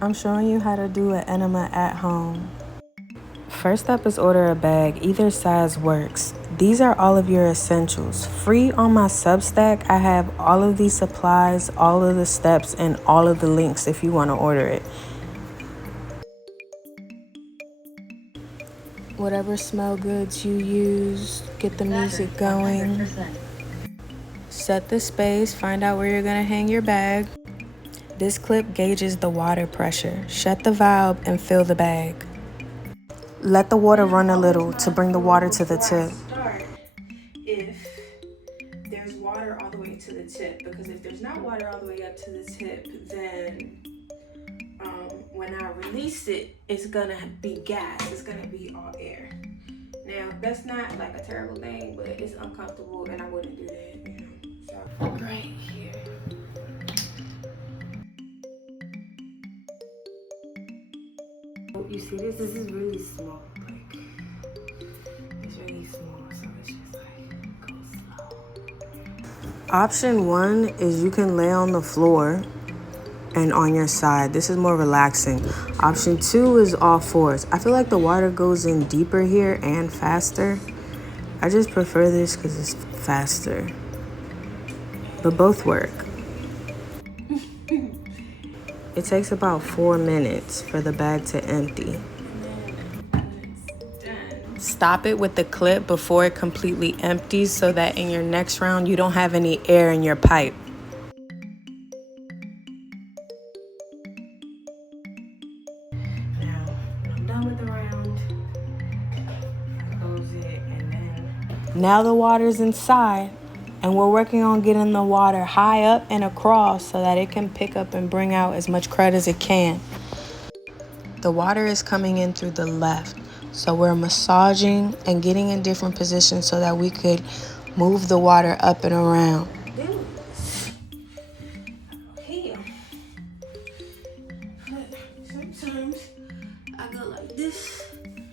I'm showing you how to do an enema at home. First step is order a bag. Either size works. These are all of your essentials. Free on my Substack, I have all of these supplies, all of the steps, and all of the links if you want to order it. Whatever smell goods you use, get the music going. 100%. Set the space, find out where you're gonna hang your bag. This clip gauges the water pressure. Shut the valve and fill the bag. Let the water run a little to bring the water to the tip. Start if there's water all the way to the tip, because if there's not water all the way up to the tip, then when I release it, it's gonna be gas. It's gonna be all air. Now, that's not like a terrible thing, but it's uncomfortable and I wouldn't do that, you know. So, right here. You see this? This is really small. Like, it's really small, so it's just like, go slow. Option 1 is you can lay on the floor and on your side. This is more relaxing. Option 2 is all fours. I feel like the water goes in deeper here and faster. I just prefer this because it's faster. But both work. It takes about 4 minutes for the bag to empty. Stop it with the clip before it completely empties so that in your next round you don't have any air in your pipe. Now, when I'm done with the round, I close it and then... Now the water's inside. And we're working on getting the water high up and across so that it can pick up and bring out as much crud as it can. The water is coming in through the left. So we're massaging and getting in different positions so that we could move the water up and around. Sometimes I go like this,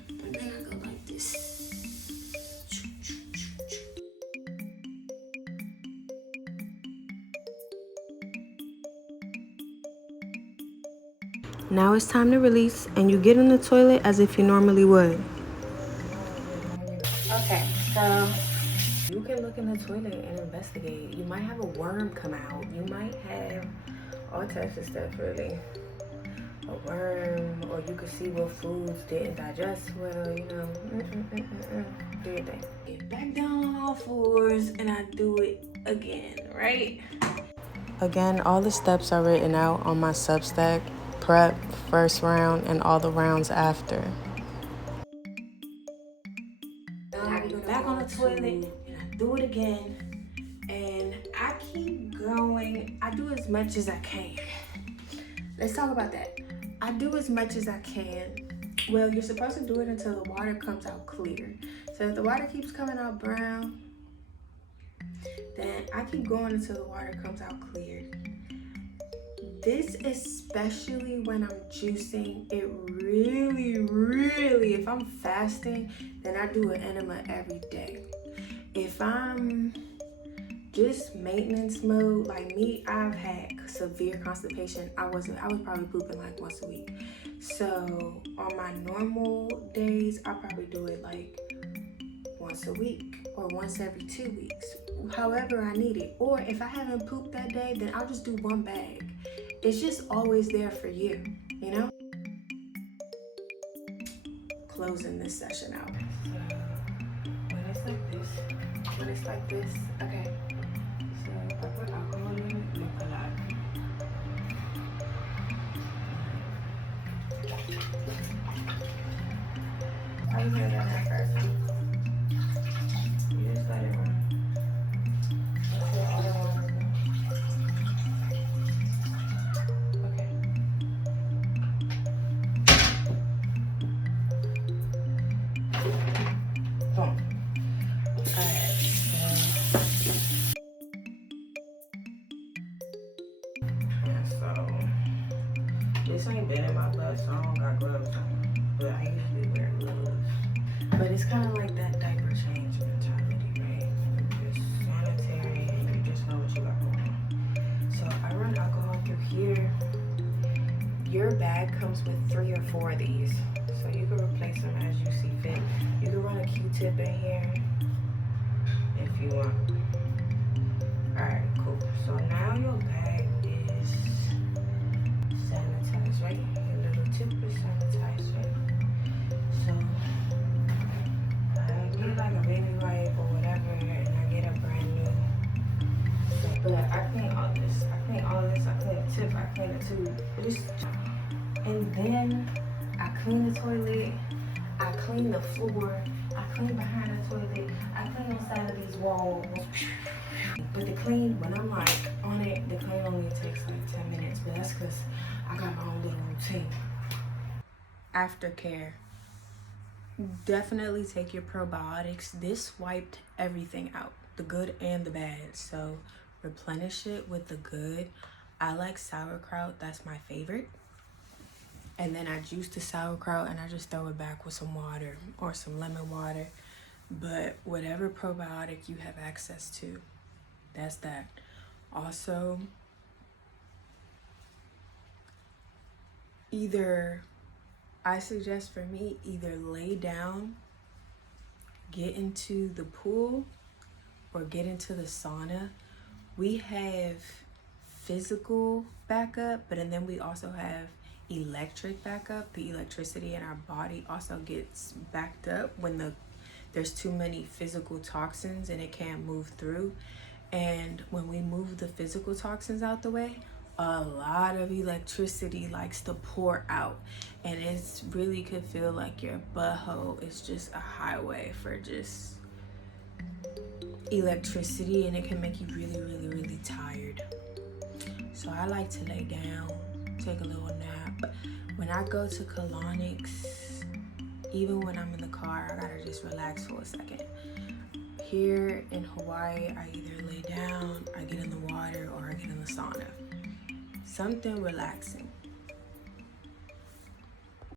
and then I go like this. Now it's time to release, and you get in the toilet as if you normally would. Okay, so you can look in the toilet and investigate. You might have a worm come out. You might have all types of stuff, really. A worm, or you could see what foods didn't digest well, you know. Do your thing. Get back down on all fours, and I do it again, right? Again, all the steps are written out on my Substack. Prep, first round, and all the rounds after. I get back on the toilet and I do it again, and I keep going. I do as much as I can. Let's talk about that. I do as much as I can. Well, you're supposed to do it until the water comes out clear. So if the water keeps coming out brown, then I keep going until the water comes out clear. This, especially when I'm juicing, it really, if I'm fasting, then I do an enema every day. If I'm just maintenance mode, like me, I've had severe constipation. I was probably pooping like once a week. So on my normal days, I probably do it like once a week or once every 2 weeks, however I need it. Or if I haven't pooped that day, then I'll just do one bag. It's just always there for you, you know? Closing this session out. So when it's like this, okay. So I put alcohol in it, look a lot. I was gonna do that first. You just let it run. Until all the water goes. Okay. Boom. Alright, so this ain't been in my blood, so I don't got gloves on. But I usually wear gloves. But it's kind of like that diaper change mentality, right? You're just sanitary and you just know what you got going on. So I run alcohol through here. your bag comes with 3 or 4 of these, so you can replace them as you see fit. You can run a Q-tip in here if you want. Alright, cool. So now your bag is sanitized, right? Your little tip is sanitized, right? So I get like a baby wipe or whatever, and I get a brand new. But I clean all this. I clean all this. I clean the tip. I clean the tube. And then I clean the toilet. I clean the floor. I clean behind the toilet. I clean on side of these walls. But the clean, when I'm like on it, the clean only takes like 10 minutes. But that's because I got my own little routine. Aftercare. Definitely take your probiotics. This wiped everything out, the good and the bad. So replenish it with the good. I like sauerkraut. That's my favorite. And then I juice the sauerkraut and I just throw it back with some water or some lemon water. But whatever probiotic you have access to, that's that. Also, I suggest for me, either lay down, get into the pool, or get into the sauna. We have physical backup, but and then we also have electric backup. The electricity in our body also gets backed up when there's too many physical toxins and it can't move through. And when we move the physical toxins out the way, a lot of electricity likes to pour out, and it's really could feel like your butthole is just a highway for just electricity, and it can make you really, really, really tired. So I like to lay down, take a little nap. When I go to colonics, even when I'm in the car, I gotta just relax for a second. Here in Hawaii, I either lay down, I get in the water, or I get in the sauna. Something relaxing.